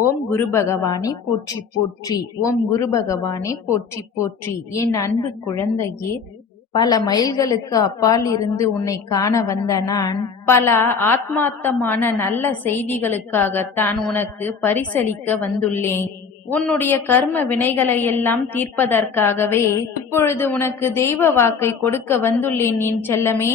ஓம் குரு பகவானே போற்றி போற்றி. ஓம் குரு பகவானே போற்றி போற்றி. என் அன்பு குழந்தையே, பல மைல்களுக்கு அப்பால் இருந்து உன்னை காண வந்த நான் பல ஆத்மார்த்தமான நல்ல செய்திகளுக்காகத்தான் உனக்கு பரிசளிக்க வந்துள்ளேன். உன்னுடைய கர்ம வினைகளை எல்லாம் தீர்ப்பதற்காகவே இப்பொழுது உனக்கு தெய்வ வாக்கை கொடுக்க வந்துள்ளேன் என் செல்லமே.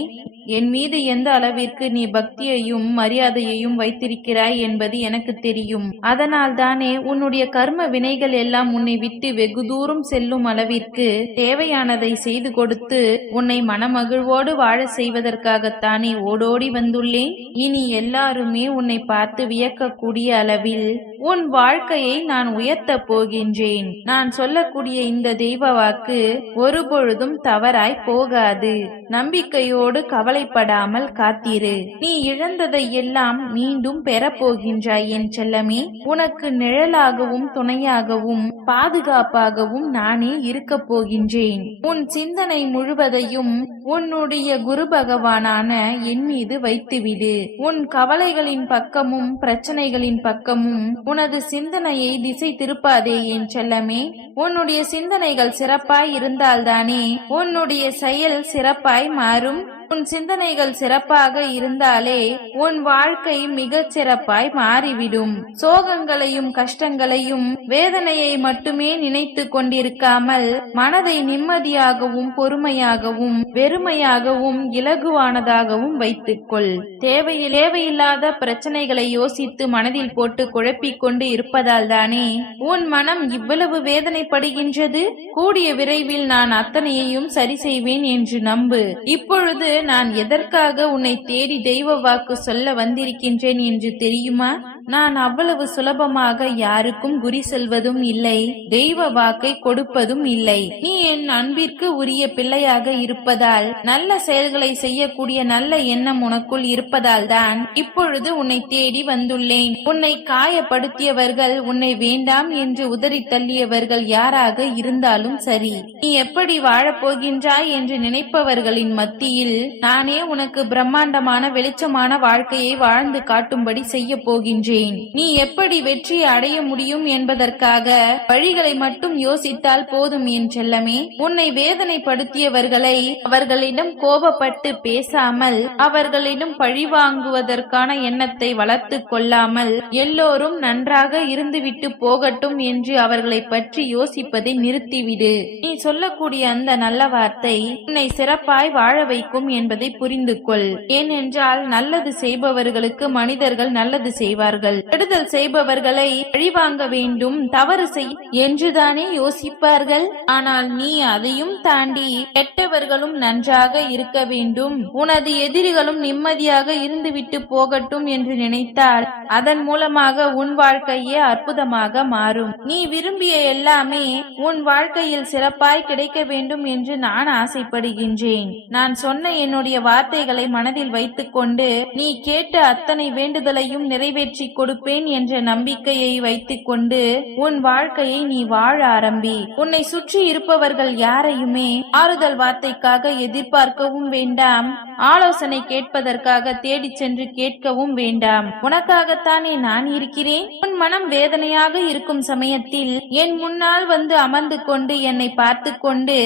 என் மீது எந்த அளவிற்கு நீ பக்தியையும் மரியாதையையும் வைத்திருக்கிறாய் என்பது எனக்கு தெரியும். அதனால் தானே உன்னுடைய கர்ம வினைகள் எல்லாம் உன்னை விட்டு வெகு தூரம் செல்லும் அளவிற்கு தேவையானதை செய்து கொடுத்து உன்னை மனமகிழ்வோடு வாழ செய்வதற்காகத்தானே ஓடோடி வந்துள்ளேன். இனி எல்லாருமே உன்னை பார்த்து வியக்கக்கூடிய அளவில் உன் வாழ்க்கையை நான் உயர்த்தப் போகின்றேன். நான் சொல்லக்கூடிய இந்த தெய்வ வாக்கு ஒருபொழுதும் தவறாய் போகாது. நம்பிக்கையோடு கவலைப்படாமல் காத்திரு. நீ இழந்ததை எல்லாம் மீண்டும் பெறப்போகின்றாய் என் செல்லமே. உனக்கு நிழலாகவும் துணையாகவும் பாதுகாப்பாகவும் நானே இருக்க போகின்றேன். உன் சிந்தனை முழுவதையும் உன்னுடைய குரு பகவானான என் மீது வைத்துவிடு. உன் கவலைகளின் பக்கமும் பிரச்சனைகளின் பக்கமும் உனது சிந்தனையை திசை திருப்பாதே என் செல்லமே. உன்னுடைய சிந்தனைகள் சிறப்பாய் இருந்தால்தானே உன்னுடைய செயல் சிறப்பாய் மாறும். உன் சிந்தனைகள் சிறப்பாக இருந்தாலே உன் வாழ்க்கை மிகச் சிறப்பாய் மாறிவிடும். சோகங்களையும் கஷ்டங்களையும் வேதனையை மட்டுமே நினைத்து கொண்டிருக்காமல் மனதை நிம்மதியாகவும் பொறுமையாகவும் வெறுமையாகவும் இலகுவானதாகவும் வைத்துக்கொள். தேவையில்லாத பிரச்சனைகளை யோசித்து மனதில் போட்டு குழப்பிக் கொண்டு இருப்பதால் தானே உன் மனம் இவ்வளவு வேதனைப்படுகின்றது. கூடிய விரைவில் நான் அத்தனையையும் சரி செய்வேன் என்று நம்பு. இப்பொழுது நான் எதற்காக உன்னை தேடி தெய்வ வாக்கு சொல்ல வந்திருக்கின்றேன் என்று தெரியுமா? நான் அவ்வளவு சுலபமாக யாருக்கும் குறி செல்வதும் இல்லை, தெய்வ வாக்கை கொடுப்பதும் இல்லை. நீ என் அன்பிற்கு உரிய பிள்ளையாக இருப்பதால், நல்ல செயல்களை செய்யக்கூடிய நல்ல எண்ணம் உனக்குள் இருப்பதால் தான் இப்பொழுது உன்னை தேடி வந்துள்ளேன். உன்னை காயப்படுத்தியவர்கள், உன்னை வேண்டாம் என்று உதறி தள்ளியவர்கள் யாராக இருந்தாலும் சரி, நீ எப்படி வாழப்போகின்றாய் என்று நினைப்பவர்களின் மத்தியில் நானே உனக்கு பிரம்மாண்டமான வெளிச்சமான வாழ்க்கையை வாழ்ந்து காட்டும்படி செய்ய போகின்றேன். நீ எப்படி வெற்றி அடைய முடியும் என்பதற்காக வழிகளை மட்டும் யோசித்தால் போதும் என் செல்லமே. உன்னை வேதனைப்படுத்தியவர்களை அவர்களிடம் கோபப்பட்டு பேசாமல், அவர்களிடம் பழிவாங்குவதற்கான எண்ணத்தை வளர்த்து கொள்ளாமல், எல்லோரும் நன்றாக இருந்துவிட்டு போகட்டும் என்று அவர்களை பற்றி யோசிப்பதை நிறுத்திவிடு. நீ சொல்லக்கூடிய அந்த நல்ல வார்த்தை உன்னை சிறப்பாய் வாழ வைக்கும் என்பதை புரிந்து கொள். ஏனென்றால் நல்லது செய்பவர்களுக்கு மனிதர்கள் நல்லது செய்வார்கள். கெடுதல் செய்பவர்களை பழிவாங்க வேண்டும், தவறு செய் என்றுதானே யோசிப்பார்கள். ஆனால் நீ அதையும் தாண்டி கெட்டவர்களும் நன்றாக இருக்க வேண்டும், உனது எதிரிகளும் நிம்மதியாக இருந்துவிட்டு போகட்டும் என்று நினைத்தால் அதன் மூலமாக உன் வாழ்க்கையே அற்புதமாக மாறும். நீ விரும்பிய எல்லாமே உன் வாழ்க்கையில் சிறப்பாய் கிடைக்க வேண்டும் என்று நான் ஆசைப்படுகின்றேன். நான் சொன்ன என்னுடைய வார்த்தைகளை மனதில் வைத்துக் கொண்டு நீ கேட்ட அத்தனை வேண்டுதலையும் நிறைவேற்றி கொடுப்பேன் என்ற நம்பிக்கையை வைத்துக் கொண்டு உன் வாழ்க்கையை நீ வாழ ஆரம்பி. உன்னை சுற்றி இருப்பவர்கள் யாரையுமே ஆறுதல் வார்த்தைக்காக எதிர்பார்க்கவும் வேண்டாம், ஆலோசனை கேட்பதற்காக தேடி சென்று கேட்கவும் வேண்டாம். உனக்காகத்தானே நான் இருக்கிறேன். உன் மனம் வேதனையாக இருக்கும் சமயத்தில் என் முன்னால் வந்து அமர்ந்து கொண்டு என்னை பார்த்து கொண்டு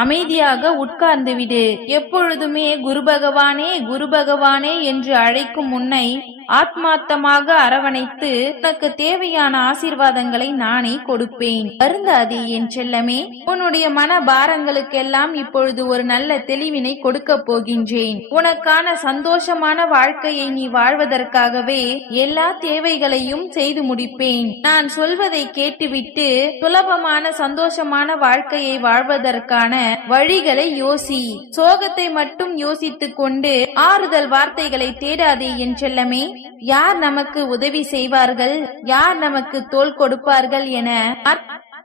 அமைதியாக உட்கார்ந்து விடு. எப்பொழுதுமே குரு பகவானே குரு பகவானே என்று அழைக்கும் உன்னை ஆத்மார்த்தமாக அரவணைத்து உனக்கு தேவையான ஆசீர்வாதங்களை நானே கொடுப்பேன். வருந்தாதே என் செல்லமே. உன்னுடைய மன பாரங்களுக்கெல்லாம் இப்பொழுது ஒரு நல்ல தெளிவினை கொடுக்க போகின்றேன். உனக்கான சந்தோஷமான வாழ்க்கையை நீ வாழ்வதற்காகவே எல்லா தேவைகளையும் செய்து முடிப்பேன். நான் சொல்வதை கேட்டுவிட்டு சுலபமான சந்தோஷமான வாழ்க்கையை வாழ்வதற்கான வழிகளை யோசி. சோகத்தை மட்டும் யோசித்துக் கொண்டு ஆறுதல் வார்த்தைகளை தேடாதே என் செல்லமே. யார் நமக்கு உதவி செய்வார்கள், யார் நமக்கு தோள் கொடுப்பார்கள் என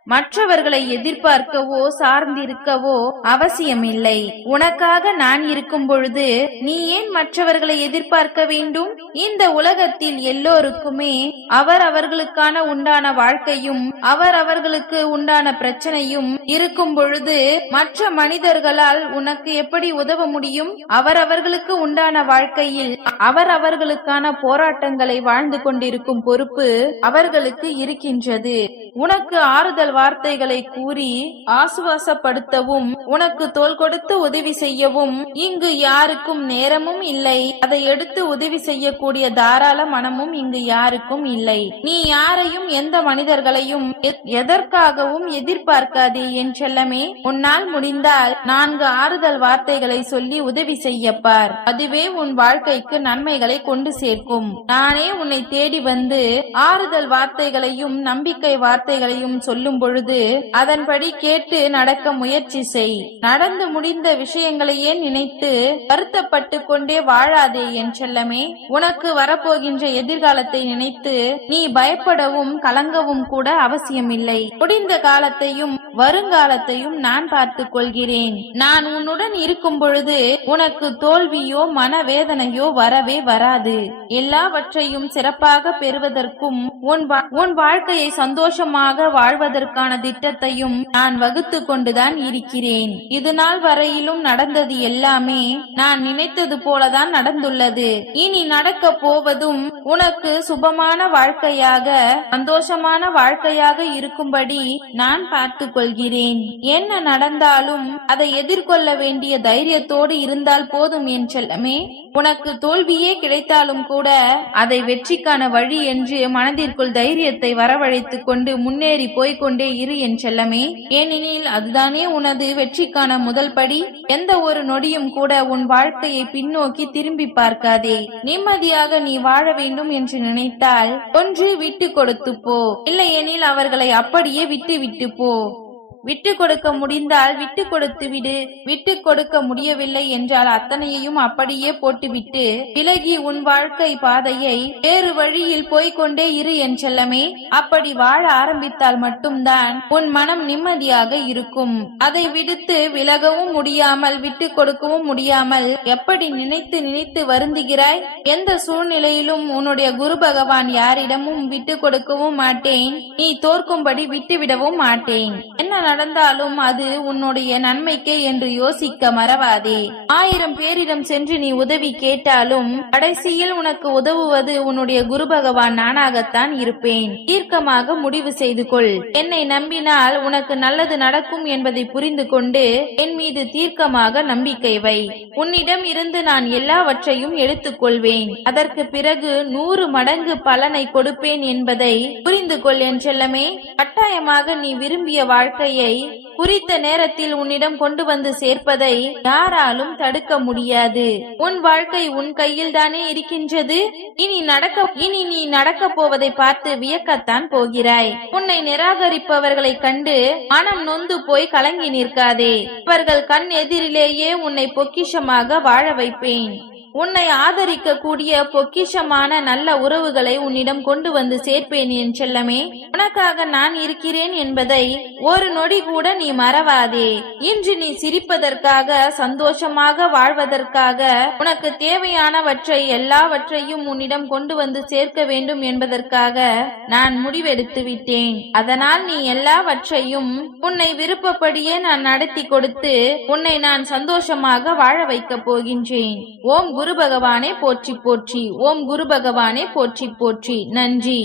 மற்றவர்களை எதிர்பார்க்கவோ சார்ந்திருக்கவோ அவசியமில்லை. உனக்காக நான் இருக்கும் பொழுது நீ ஏன் மற்றவர்களை எதிர்பார்க்க வேண்டும்? இந்த உலகத்தில் எல்லோருக்குமே அவர்களுக்கான உண்டான வாழ்க்கையும் அவர்களுக்கு உண்டான பிரச்சனையும் இருக்கும் பொழுது மற்ற மனிதர்களால் உனக்கு எப்படி உதவ முடியும்? அவர்களுக்கு உண்டான வாழ்க்கையில் அவர்களுக்கான போராட்டங்களை வாழ்ந்து கொண்டிருக்கும் பொறுப்பு அவர்களுக்கு இருக்கின்றது. உனக்கு ஆறுதல் வார்த்தைகளை கூறி ஆசுவாசப்படுத்தவும் உனக்கு தோள் கொடுத்து உதவி செய்யவும் இங்கு யாருக்கும் நேரமும் இல்லை. அதை எடுத்து உதவி செய்யக்கூடிய தாராள மனமும் இங்கு யாருக்கும் இல்லை. நீ யாரையும் எந்த மனிதர்களையும் எதற்காகவும் எதிர்பார்க்காதே என் செல்லமே. உன்னால் முடிந்தால் 4 ஆறுதல் வார்த்தைகளை சொல்லி உதவி செய்யப்பார். அதுவே உன் வாழ்க்கைக்கு நன்மைகளை கொண்டு சேர்க்கும். நானே உன்னை தேடி வந்து ஆறுதல் வார்த்தைகளையும் நம்பிக்கை வார்த்தைகளையும் சொல்லும் பொழுது அதன்படி கேட்டு நடக்க முயற்சி செய். நடந்து முடிந்த விஷயங்களையே நினைத்து வருத்தப்பட்டு கொண்டே வாழாதே என் செல்லமே. உனக்கு வரப்போகின்ற எதிர்காலத்தை நினைத்து நீ பயப்படவும் கலங்கவும் கூட அவசியமில்லை. முடிந்த காலத்தையும் வருங்காலத்தையும் நான் பார்த்துக் கொள்கிறேன். நான் உன்னுடன் இருக்கும் பொழுது உனக்கு தோல்வியோ மனவேதனையோ வரவே வராது. எல்லாவற்றையும் சிறப்பாக பெறுவதற்கும் உன் வாழ்க்கையை சந்தோஷமாக வாழ்வதற்கான திட்டத்தையும் நான் வகுத்து கொண்டுதான் இருக்கிறேன். இது நாள் வரையிலும் நடந்தது எல்லாமே நான் நினைத்தது போலதான் நடந்துள்ளது. இனி நடக்க போவதும் உனக்கு சுபமான வாழ்க்கையாக சந்தோஷமான வாழ்க்கையாக இருக்கும்படி நான் பார்த்துக் கொள்கிறேன். என்ன நடந்தாலும் அதை எதிர்கொள்ள வேண்டிய தைரியத்தோடு இருந்தால் போதும் என் செல்லமே. உனக்கு தோல்வியே கிடைத்தாலும் கூட அதை வெற்றிக்கான வழி என்று மனதிற்குள் தைரியத்தை வரவழைத்துக் கொண்டு முன்னேறி போய்கொண்டே இரு என் செல்லமே. ஏனெனில் அதுதானே உனது வெற்றிக்கான முதல் படி. எந்த ஒரு நொடியும் கூட உன் வாழ்க்கையை பின்னோக்கி திரும்பி பார்க்காதே. நிம்மதியாக நீ வாழ வேண்டும் என்று நினைத்தால் ஒன்று விட்டு கொடுத்து போ, இல்லையெனில் அவர்களை அப்படியே விட்டு போ. விட்டு கொடுக்க முடிந்தால் விட்டு கொடுத்து விடு. விட்டு கொடுக்க முடியவில்லை என்றால் அத்தனையையும் அப்படியே போட்டுவிட்டு விலகி உன் வாழ்க்கை பாதையை வேறு வழியில் போய்கொண்டே இரு என் செல்லமே. அப்படி வாழ ஆரம்பித்தால் மட்டும்தான் உன் மனம் நிம்மதியாக இருக்கும். அதை விடுத்து விலகவும் முடியாமல் விட்டு கொடுக்கவும் முடியாமல் எப்படி நினைத்து வருந்துகிறாய்? எந்த சூழ்நிலையிலும் உன்னுடைய குரு பகவான் யாரிடமும் விட்டு கொடுக்கவும் மாட்டேன், நீ தோற்கும்படி விட்டுவிடவும் மாட்டேன். என்ன நடந்தாலும் அது உன்னுடைய நன்மைக்கே என்று யோசிக்க மறவாதே. 1000 பேரிடம் சென்று நீ உதவி கேட்டாலும் கடைசியில் உனக்கு உதவுவது உன்னுடைய குரு பகவான் நானாகத்தான் இருப்பேன். தீர்க்கமாக முடிவு செய்து கொள். என்னை நம்பினால் உனக்கு நல்லது நடக்கும் என்பதை புரிந்து கொண்டு என் மீது தீர்க்கமாக நம்பிக்கை வை. உன்னிடம் இருந்து நான் எல்லாவற்றையும் எடுத்துக்கொள்வேன். அதற்கு பிறகு 100 மடங்கு பலனை கொடுப்பேன் என்பதை புரிந்து கொள் என் செல்லமே. கட்டாயமாக நீ விரும்பிய வாழ்க்கையை குறித்த நேரத்தில் உன்னிடம் கொண்டு வந்து சேர்ப்பதை யாராலும் தடுக்க முடியாது. உன் வாழ்க்கை உன் கையில் தானே இருக்கின்றது. இனி நீ நடக்க போவதை பார்த்து வியக்கத்தான் போகிறாய். உன்னை நிராகரிப்பவர்களை கண்டு மனம் நொந்து போய் கலங்கி நிற்காதே. அவர்கள் கண் எதிரிலேயே உன்னை பொக்கிஷமாக வாழ வைப்பேன். உன்னை ஆதரிக்க கூடிய பொக்கிஷமான நல்ல உறவுகளை உன்னிடம் கொண்டு வந்து சேர்ப்பேன் என் செல்லமே. உனக்காக நான் இருக்கிறேன் என்பதை ஒரு நொடி கூட நீ மறவாதே. இன்று நீ சிரிப்பதற்காக சந்தோஷமாக வாழ்வதற்காக உனக்கு தேவையானவற்றை எல்லாவற்றையும் உன்னிடம் கொண்டு வந்து சேர்க்க வேண்டும் என்பதற்காக நான் முடிவெடுத்து விட்டேன். அதனால் நீ எல்லாவற்றையும் உன்னை விருப்பப்படியே நான் நடத்தி கொடுத்து உன்னை நான் சந்தோஷமாக வாழ வைக்கப் போகின்றேன். ஓம் குரு பகவானே போற்றி போற்றி. ஓம் குரு பகவானே போற்றி போற்றி. நன்றி.